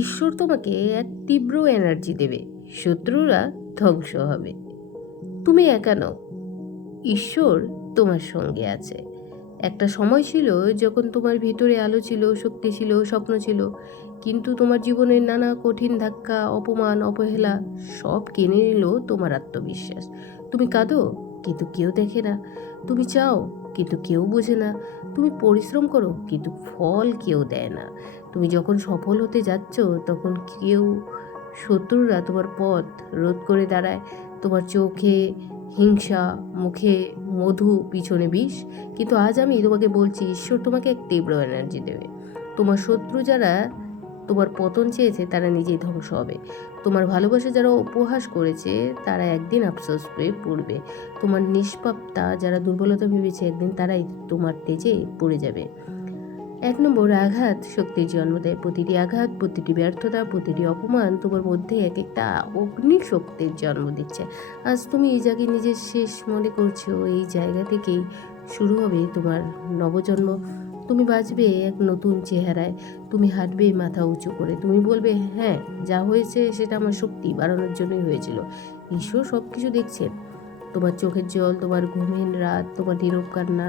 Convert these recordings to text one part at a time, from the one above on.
ঈশ্বর তোমাকে এক তীব্র এনার্জি দেবে, শত্রুরা ধ্বংস হবে। তুমি একা নও, ঈশ্বর তোমার সঙ্গে আছে। একটা সময় ছিল যখন তোমার ভিতরে আলো ছিল, শক্তি ছিল, স্বপ্ন ছিল, কিন্তু তোমার জীবনের নানা কঠিন ধাক্কা, অপমান, অবহেলা সব কিনে নিল তোমার আত্মবিশ্বাস। তুমি কাঁদো, কিন্তু কেউ দেখে না। তুমি চাও, কিন্তু কেউ বোঝে না। তুমি পরিশ্রম করো, কিন্তু ফল কেউ দেয় না। তুমি যখন সফল হতে যাচ্ছ, তখন শত্রুরা তোমার পথ রোধ করে দাঁড়ায়। তোমার চোখে হিংসা, মুখে মধু, পিছনে বিষ। কিন্তু আজ আমি তোমাকে বলছি, ঈশ্বর তোমাকে এক তীব্র এনার্জি দেবে। তোমার শত্রু যারা তোমার পতন চেয়েছে, তারা নিজেই ধ্বংস হবে। তোমার ভালোবাসা যারা উপহাস করেছে, তারা একদিন আফসোস পেয়ে পড়বে। তোমার নিষ্পাপতা যারা দুর্বলতা ভেবেছে, একদিন তারাই তোমার তেজে পড়ে যাবে। 1 নম্বর, আঘাত শক্তির জন্ম দেয়। প্রতিটি আঘাত, প্রতিটি ব্যর্থতা, প্রতিটি অপমান তোমার মধ্যে এক একটা অগ্নি শক্তির জন্ম দিচ্ছে। আজ তুমি এই জায়গায় নিজের শেষ মনে করছো, এই জায়গা থেকেই শুরু হবে তোমার নবজন্ম। তুমি বাঁচবে এক নতুন চেহারায়। তুমি হাঁটবে মাথা উঁচু করে। তুমি বলবে, হ্যাঁ, যা হয়েছে সেটা আমার শক্তি বাড়ানোর জন্যই হয়েছিল। ঈশ্বর সব কিছু দেখছেন। তোমার চোখের জল, তোমার ঘুমহীন রাত, তোমার নীরব কান্না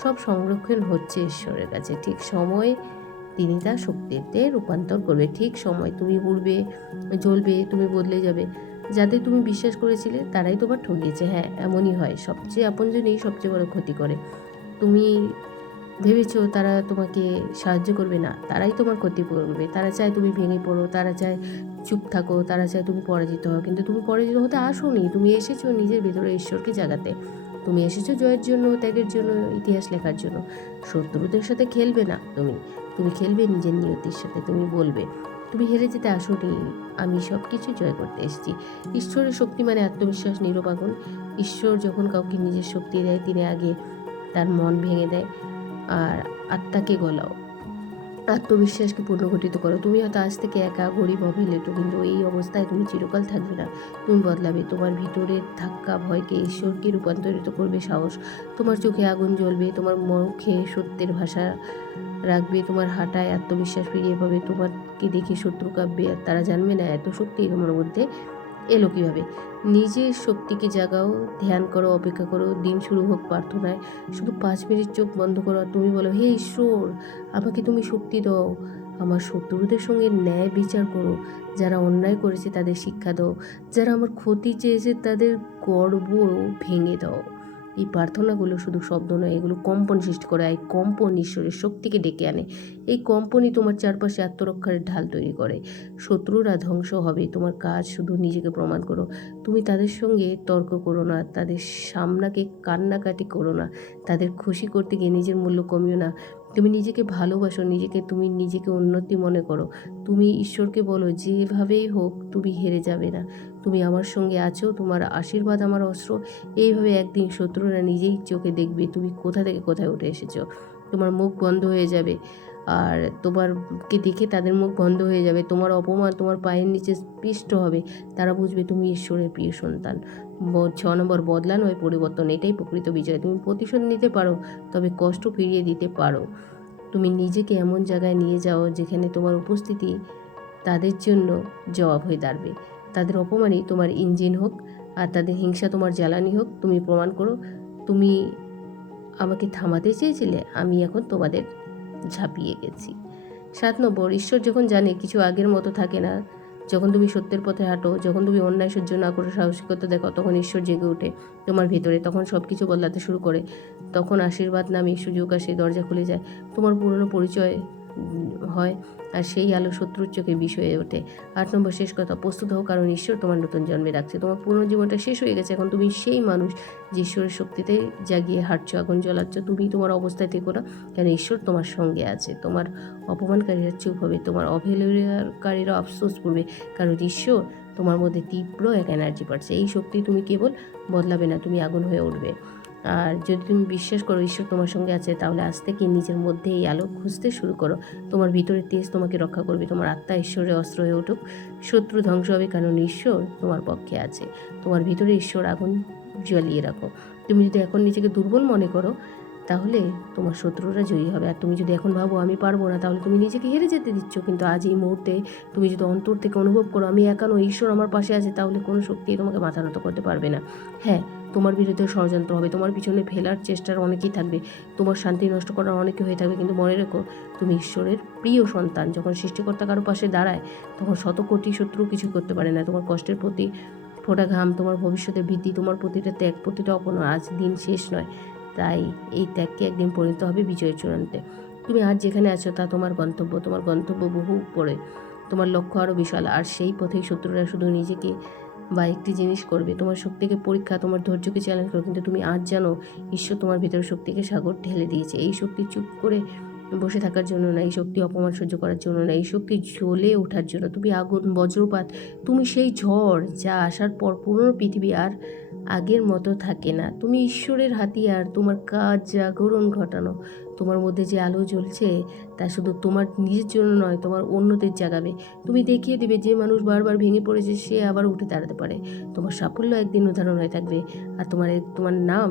সব সংরক্ষণ হচ্ছে ঈশ্বরের কাছে। ঠিক সময় তিনি তার শক্তিতে রূপান্তর করবে। ঠিক সময় তুমি উড়বে, জ্বলবে, তুমি বদলে যাবে। যাদের তুমি বিশ্বাস করেছিলে, তারাই তোমার ঠকিয়েছে। হ্যাঁ, এমনই হয়। সবচেয়ে আপনজনই সবচেয়ে বড় ক্ষতি করে। তুমি ভেবেছো তারা তোমাকে সাহায্য করবে, না, তারাই তোমার ক্ষতি করবে। তারা চায় তুমি ভেঙে পড়ো, তারা চায় চুপ থাকো, তারা চায় তুমি পরাজিত হও। কিন্তু তুমি পরাজিত হতে আসোনি, তুমি এসেছো নিজের ভেতরে ঈশ্বরকে জাগাতে। তুমি এসেছো জয়ের জন্য, ত্যাগের জন্য, ইতিহাস লেখার জন্য। শত্রুদের সাথে খেলবে না তুমি, তুমি খেলবে নিজের নিয়তির সাথে। তুমি বলবে, তুমি হেরে যেতে আসোনি, আমি সব কিছু জয় করতে এসেছি। ঈশ্বরের শক্তি মানে আত্মবিশ্বাস, নীরব আগুন। ঈশ্বর যখন কাউকে নিজের শক্তি দেয়, তিনি আগে তার মন ভেঙে দেয় আর আত্মাকে গলাও, আত্মবিশ্বাসকে পুনর্গঠিত করো। তুমি হয়তো আজ থেকে একা, গরিব, অবহেলিত, কিন্তু এই অবস্থায় তুমি চিরকাল থাকবে না। তুমি বদলাবে। তোমার ভিতরের ধাক্কা ভয়কে ঈশ্বরকে রূপান্তরিত করবে সাহস। তোমার চোখে আগুন জ্বলবে, তোমার মুখে সত্যের ভাষা রাখবে, তোমার হাঁটায় আত্মবিশ্বাস ফিরিয়ে পাবে। তোমাকে দেখে শত্রু কাঁপবে, আর তারা জানবে না এত শক্তি তোমার মধ্যে এলো কীভাবে। নিজের শক্তিকে জাগাও, ধ্যান করো, অপেক্ষা করো। দিন শুরু হোক প্রার্থনায়। শুধু 5 মিনিট চোখ বন্ধ করো আর তুমি বলো, হে ঈশ্বর, আমাকে তুমি শক্তি দাও। আমার শত্রুদের সঙ্গে ন্যায় বিচার করো। যারা অন্যায় করেছে তাদের শিক্ষা দাও। যারা আমার ক্ষতি চেয়েছে তাদের গর্ব ভেঙে দাও। এই প্রার্থনাগুলো শুধু শব্দ নয়, এগুলো কম্পন সৃষ্টি করে। এই কম্পন ঈশ্বরের শক্তিকে ডেকে আনে। এই কম্পনই তোমার চারপাশে আত্মরক্ষার ঢাল তৈরি করে। শত্রুরা ধ্বংস হবে, তোমার কাজ শুধু নিজেকে প্রমাণ করো। তুমি তাদের সঙ্গে তর্ক করো না, তাদের সামনাকে কান্নাকাটি করো না, তাদের খুশি করতে গিয়ে নিজের মূল্য কমিও না। তুমি নিজেকে ভালোবাসো, তুমি নিজেকে উন্নতি মনে করো। তুমি ঈশ্বরকে বলো, যেভাবেই হোক তুমি হেরে যাবে না। তুমি আমার সঙ্গে আছো, তোমার আশীর্বাদ আমার অস্ত্র। এইভাবে একদিন শত্রুরা নিজেই চোখে দেখবে তুমি কোথা থেকে কোথায় উঠে এসেছো। তোমার মুখ বন্ধ হয়ে যাবে, আর তোমারকে দেখে তাদের মুখ বন্ধ হয়ে যাবে। তোমার অপমান তোমার পায়ের নিচে স্পষ্ট হবে। তারা বুঝবে তুমি ঈশ্বরের প্রিয় সন্তান। 6 নম্বর, বদলা নয় পরিবর্তন, এটাই প্রকৃত বিজয়। তুমি প্রতিশোধ নিতে পারো, তবে কষ্ট ফিরিয়ে দিতে পারো। তুমি নিজেকে এমন জায়গায় নিয়ে যাও যেখানে তোমার উপস্থিতি তাদের জন্য জবাব হয়ে দাঁড়াবে। তাদের অপমানই তোমার ইঞ্জিন হোক, আর তাদের হিংসা তোমার জ্বালানি হোক। তুমি প্রমাণ করো, তুমি আমাকে থামাতে চেয়েছিলে, আমি এখন তোমাদের ঝাঁপিয়ে গেছি। 7 নম্বর, ঈশ্বর যখন জানে কিছু আগের মতো থাকে না, যখন তুমি সত্যের পথে হাঁটো, যখন তুমি অন্যায় সহ্য না করে সাহসিকতা দেখো, তখন ঈশ্বর জেগে ওঠে তোমার ভেতরে। তখন সব কিছু বদলাতে শুরু করে। তখন আশীর্বাদ নামে সুযোগ আসে, দরজা খুলে যায়, তোমার পুরনো পরিচয় হয়, আর সেই আলো শত্রুর চোখে বিষ হয়ে ওঠে। 8 নম্বর, শেষ কথা, প্রস্তুত হও, কারণ ঈশ্বর তোমার নতুন জন্মে রাখছে। তোমার পুরনো জীবনটা শেষ হয়ে গেছে, এখন তুমি সেই মানুষ যে ঈশ্বরের শক্তিতে জাগিয়ে হাঁটছো, আগুন জ্বলাচ্ছ। তুমি তোমার অবস্থায় থেকো না, কেন ঈশ্বর তোমার সঙ্গে আছে। তোমার অপমানকারীরা চুপ হবে, তোমার অবহেলাকারীরা আফসোস করবে, কারণ ঈশ্বর তোমার মধ্যে তীব্র এক এনার্জি পাচ্ছে। এই শক্তি তুমি কেবল বদলাবে না, তুমি আগুন হয়ে উঠবে। আর যদি তুমি বিশ্বাস করো ঈশ্বর তোমার সঙ্গে আছে, তাহলে আজ থেকে নিজের মধ্যে এই আলো খুঁজতে শুরু করো। তোমার ভিতরের তেজ তোমাকে রক্ষা করবে। তোমার আত্মা ঈশ্বরের অস্ত্র হয়ে উঠুক। শত্রু ধ্বংস হবে, কারণ ঈশ্বর তোমার পক্ষে আছে। তোমার ভিতরে ঈশ্বর আগুন জ্বালিয়ে রাখো। তুমি যদি এখন নিজেকে দুর্বল মনে করো, তাহলে তোমার শত্রুরা জয়ী হবে। আর তুমি যদি এখন ভাবো আমি পারবো না, তাহলে তুমি নিজেকে হেরে যেতে দিচ্ছ। কিন্তু আজ এই মুহূর্তে তুমি যদি অন্তর থেকে অনুভব করো আমি একা নই, ঈশ্বর আমার পাশে আছে, তাহলে কোনো শক্তি তোমাকে মাথা নত করতে পারবে না। হ্যাঁ, তোমার বিরুদ্ধে ষড়যন্ত্র হবে, তোমার পিছনে ফেলার চেষ্টার অনেকেই থাকবে, তোমার শান্তি নষ্ট করার অনেকে হয়ে থাকবে, কিন্তু মনে রেখো তুমি ঈশ্বরের প্রিয় সন্তান। যখন সৃষ্টিকর্তা কারো পাশে দাঁড়ায় তখন শত কোটি শত্রু কিছু করতে পারে না। তোমার কষ্টের প্রতি ফোটা ঘাম, তোমার ভবিষ্যতের ভীতি, তোমার প্রতিটা ত্যাগ, প্রতিটা অপমান, আজ দিন শেষ নয়। তাই এই ত্যাগকে একদিন পরিণত হবে বিজয়ের চূড়ান্তে। তুমি আজ যেখানে আছো তা তোমার গন্তব্য বহু উপরে, তোমার লক্ষ্য আরও বিশাল। আর সেই পথেই শত্রুরা শুধু নিজেকে বা একটি জিনিস করবে, তোমার শক্তিকে পরীক্ষা, তোমার ধৈর্যকে চ্যালেঞ্জ করো। কিন্তু তুমি আজ জানো ঈশ্বর তোমার ভিতরে শক্তিকে সাগর ঢেলে দিয়েছে। এই শক্তি চুপ করে বসে থাকার জন্য না, এই শক্তি অপমান সহ্য করার জন্য না, এই শক্তি জ্বলে ওঠার জন্য। তুমি আগুন, বজ্রপাত, তুমি সেই ঝড় যা আসার পর পুরো পৃথিবী আর আগের মতো থাকে না। তুমি ঈশ্বরের হাতিয়ার, তোমার কাজ জাগরণ ঘটানো। তোমার মধ্যে যে আলো জ্বলছে তা শুধু তোমার নিজের জন্য নয়, তোমার অন্যদের জাগাবে। তুমি দেখিয়ে দেবে যে মানুষ বারবার ভেঙে পড়েছে সে আবার উঠে দাঁড়াতে পারে। তোমার সাফল্য একদিন উদাহরণ হয়ে থাকবে, আর তোমার নাম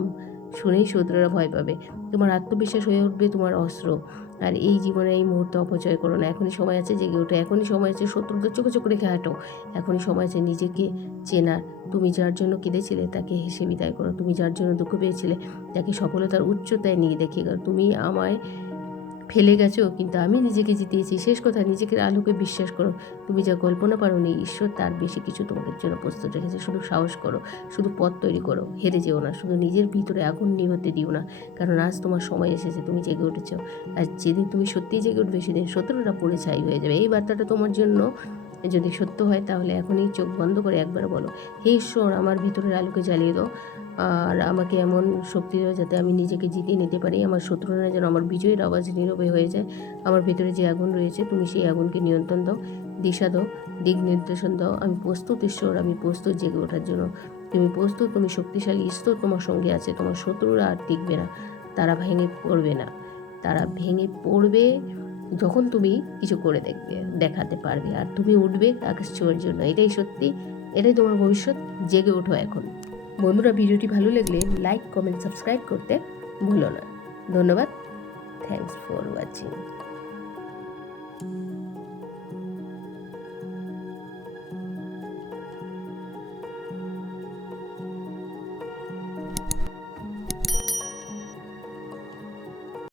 শুনেই শত্রুরা ভয় পাবে। তোমার আত্মবিশ্বাস হয়ে উঠবে তোমার অস্ত্র। আর এই জীবনে এই মুহূর্তে অপচয় করো না। এখনই সময় আছে জেগে ওঠো, এখনই সময় আছে শত্রুদের চোখে চোখ রেখে হাঁটো, এখনই সময় আছে নিজেকে চেনার। তুমি যার জন্য কেঁদেছিলে তাকে হেসে বিদায় করো, তুমি যার জন্য দুঃখ পেয়েছিলে তাকে সফলতার উচ্চতায় নিয়ে দেখিয়ে গেল। তুমি আমায় ফেলে গেছো কিন্তু আমি নিজেকে জিতিয়েছি। শেষ কথা, নিজেকে আলোকে বিশ্বাস করো। তুমি যা কল্পনা পারোনি ঈশ্বর তার বেশি কিছু তোমাদের জন্য প্রস্তুত রেখেছে। শুধু সাহস করো, শুধু পথ তৈরি করো, হেরে যেও না, শুধু নিজের ভিতরে আগুন নিভতে দিও না। কারণ আজ তোমার সময় এসেছে, তুমি জেগে উঠেছো। আর যেদিন তুমি সত্যিই জেগে উঠবে সেদিন শত্রুরা পড়ে ছাই হয়ে যাবে। এই বার্তাটা তোমার জন্য যদি সত্য হয় তাহলে এখনই চোখ বন্ধ করে একবার বলো, হে ঈশ্বর আমার ভিতরের আলোকে জ্বালিয়ে দাও, আর আমাকে এমন শক্তি দাও যাতে আমি নিজেকে জিতিয়ে নিতে পারি। আমার শত্রুরা যেন আমার বিজয়ের আওয়াজ নীরবে হয়ে যায়। আমার ভিতরে যে আগুন রয়েছে তুমি সেই আগুনকে নিয়ন্ত্রণ দাও, দিশা দাও, দিক নির্দেশন দাও। আমি প্রস্তুত ঈশ্বর, আমি প্রস্তুত জেগে ওঠার জন্য। তুমি প্রস্তুত, তুমি শক্তিশালী, ঈশ্বর তোমার সঙ্গে আছে। তোমার শত্রুরা আর টিকবে না, তারা ভেঙে পড়বে না, তারা ভেঙে পড়বে যখন তুমি কিছু করে দেখাতে পারবে। আর তুমি উঠবে আকাশ ছোঁয়ার জন্য। এটাই সত্যি, এটাই তোমার ভবিষ্যৎ। জেগে ওঠো এখন। বন্ধুরা, ভিডিওটি ভালো লাগলে লাইক, কমেন্ট, সাবস্ক্রাইব করতে ভুলো না। ধন্যবাদ। Thanks for watching.